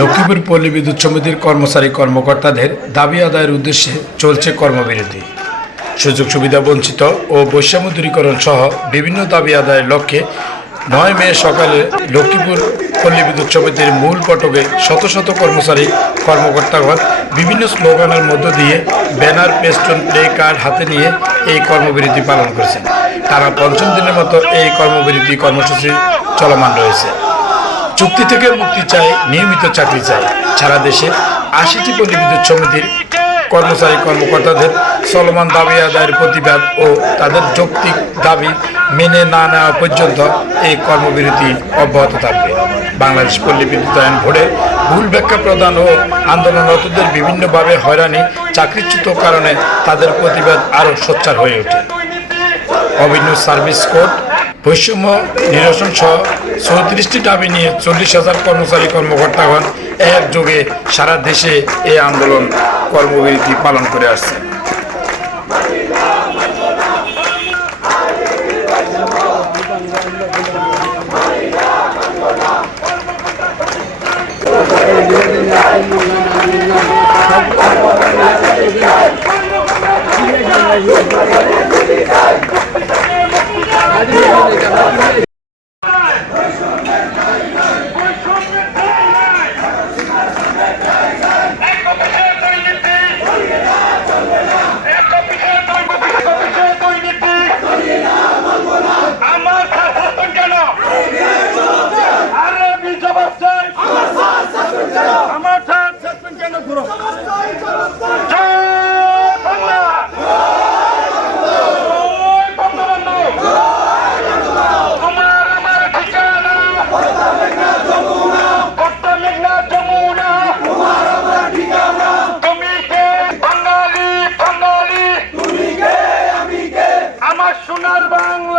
লক্ষ্মীপুর পল্লী বিদ্যুৎ সমিতির কর্মচারী কর্মকর্তাদের দাবি আদায়ের উদ্দেশ্যে চলছে কর্মবিরতি। সুযোগ সুবিধা বঞ্চিত ও বৈষম্য দূরীকরণ সহ বিভিন্ন দাবি আদায়ের লক্ষ্যে 9 মে সকালে লক্ষ্মীপুর পল্লী বিদ্যুৎ সমিতির মূল ফটকে শত শত কর্মচারী কর্মকর্তাগণ বিভিন্ন স্লোগানের মধ্য দিয়ে ব্যানার, পেস্টন, প্লে কার্ড হাতে নিয়ে এই কর্মবিরতি পালন করেছেন। তারা 5ম দিনের মতো এই কর্মবিরতি কর্মসূচি চলমান রয়েছে। চুক্তি থেকে মুক্তি চায়, নিয়মিত চাকরি চায়। সারা দেশে 80টি পল্লী বিদ্যুৎ সমিতির কর্মচারী কর্মকর্তাদের চলমান দাবি আদায়ের প্রতিবাদ ও তাদের যৌক্তিক দাবি মেনে না নেওয়া পর্যন্ত এই কর্মবিরতি অব্যাহত থাকবে। বাংলাদেশ পল্লী বিদ্যুতায়ন বোর্ডের ভুল ব্যাখ্যা প্রদান ও আন্দোলনরতদের বিভিন্নভাবে হয়রানি, চাকরিচ্যুত কারণে তাদের প্রতিবাদ আরও সোচ্চার হয়ে ওঠে। অভিন্ন সার্ভিস কোড, বৈষম্য নিরসন সহ 34টি দাবি নিয়ে 40,000 কর্মচারী কর্মকর্তাগণ একযোগে সারা দেশে এই আন্দোলন কর্মবিরতি পালন করে আসছে। সোনার বাংলা।